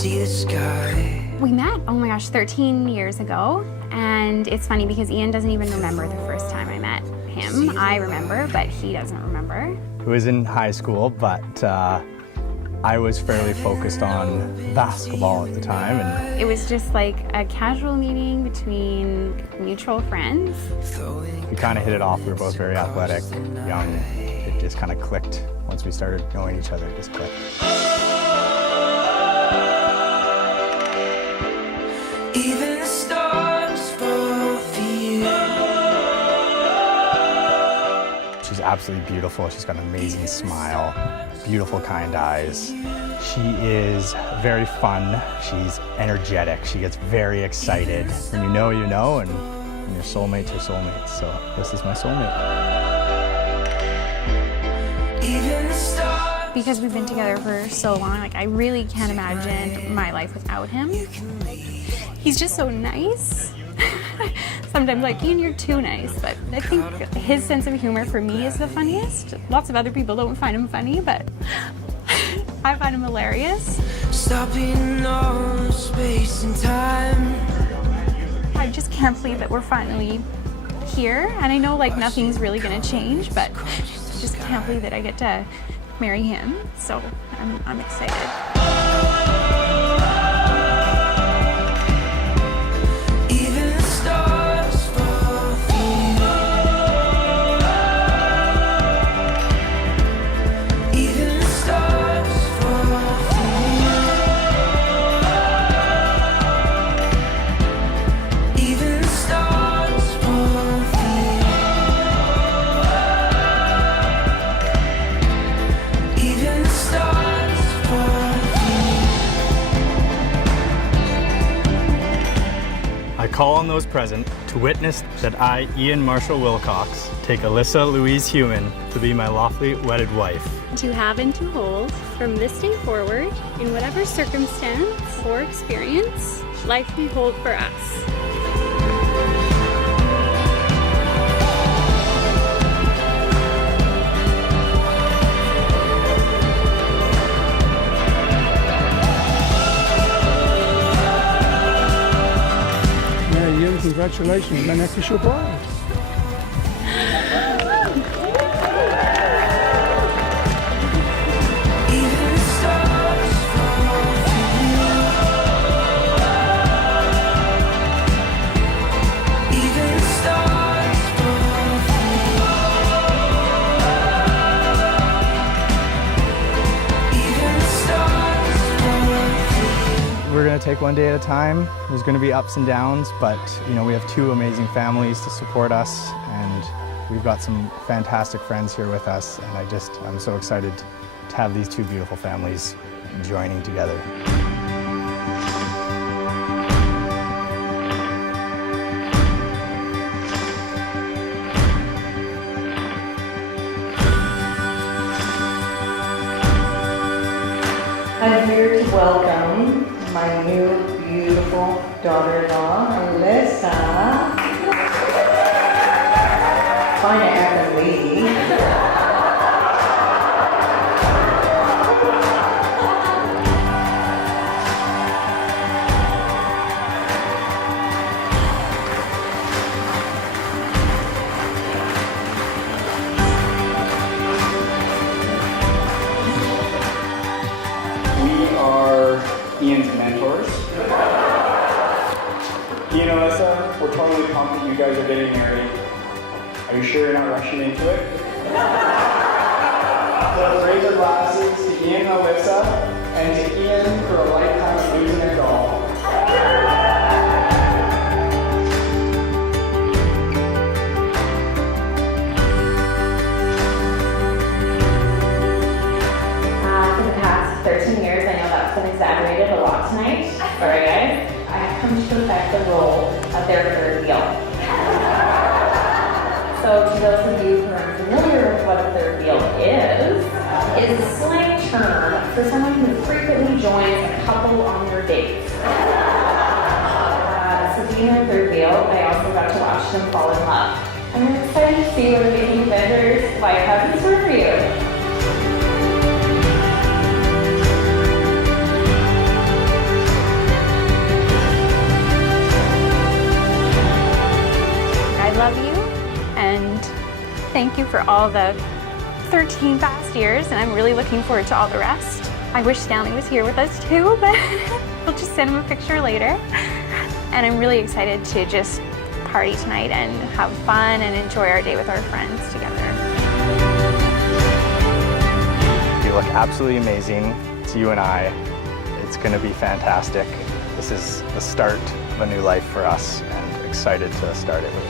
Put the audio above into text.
see the sky. We met, oh my gosh, 13 years ago. And it's funny because Ian doesn't even remember the first time I met him. I remember, but he doesn't remember. It was in high school, but I was fairly focused on basketball at the time. And it was just like a casual meeting between mutual friends. we kind of hit it off. We were both very athletic, young. It just kind of clicked once we started knowing each other. It just clicked. Even the stars fall for you. She's absolutely beautiful. She's got an amazing smile, beautiful, kind eyes. She is very fun. She's energetic. She gets very excited. When you know, and your soulmate's your soulmate. So this is my soulmate. Even the stars. Because we've been together for so long, like I really can't imagine my life without him. He's just so nice. Sometimes like, Ian, you're too nice, but I think his sense of humor for me is the funniest. Lots of other people don't find him funny, but I find him hilarious. Stopping all space and time. I just can't believe that we're finally here. And I know like nothing's really gonna change, but I just can't believe that I get to marry him. So I'm excited. Even the stars fall for you. Even the stars fall for you. Even the stars fall for you. Even the stars fall for you. I call on those present to witness that I, Ian Marshall Wilcox, take Alyssa Louise Hewen to be my lawfully wedded wife. To have and to hold from this day forward, in whatever circumstance or experience life may hold for us. Mary Young, congratulations, my official bride. Even the stars fall for you. Even the stars fall for you. Even the stars fall for you. We're gonna take one day at a time. There's gonna be ups and downs, but we have two amazing families to support us, and we've got some fantastic friends here with us, and I'm so excited to have these two beautiful families joining together. I'm here to welcome my new beautiful daughter-in-law, Alyssa. Fine effing lady. We are Ian's mentors. Ian and Alyssa, we're totally pumped that you guys are getting married. Are you sure you're not rushing into it? So let's raise our glasses to Ian and Alyssa, and to Ian for a lifetime of losing a doll. For the past 13 years, I know that's been exaggerated a lot tonight. Sorry guys. I have come to perfect the role of their third wheel. So to those of you who are familiar with what a third wheel is, it is a slang term for someone who frequently joins a couple on their dates. So being their third wheel, I also got to watch them fall in love. I'm excited to see what amazing vendors life has in store for you. 13 fast years, and I'm really looking forward to all the rest. I wish Stanley was here with us too, but we'll just send him a picture later. And I'm really excited to just party tonight and have fun and enjoy our day with our friends together. You look absolutely amazing. It's you and I. It's going to be fantastic. This is the start of a new life for us, and excited to start it with you.